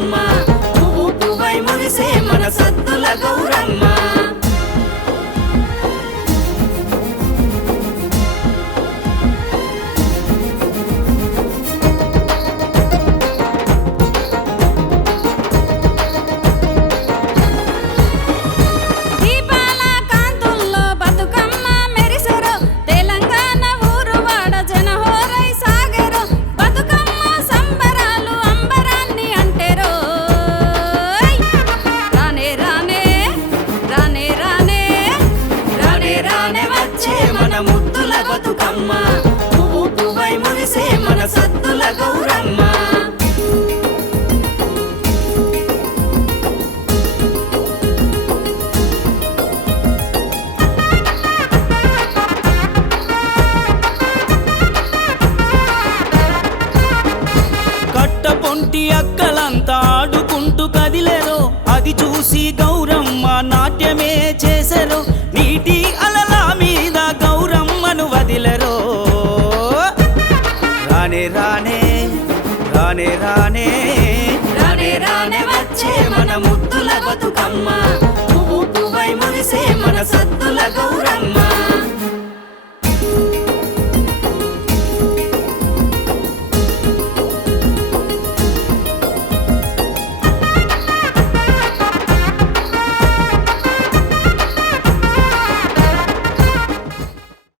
బతుకమ్మ పువ్వు పువ్వై మురిసే మన సద్దుల గౌరమ్మ ముద్దుల బతుకమ్మ పువ్వు పువ్వై మురిసే మన సద్దుల గౌరమ్మ కట్ట పొంటి అక్కలంతా ఆడుకుంటూ కదిలేరో అది చూసి గౌరమ్మ నాట్యమే చేసెరో నీటి అలల మీద గౌరమ్మను వదిలెరో రానే రానే రానే రానే రానే రానే వచ్చే మన ముద్దుల బతుకమ్మ పువ్వు పువ్వై మురిసే మన సద్దుల గౌరమ్మ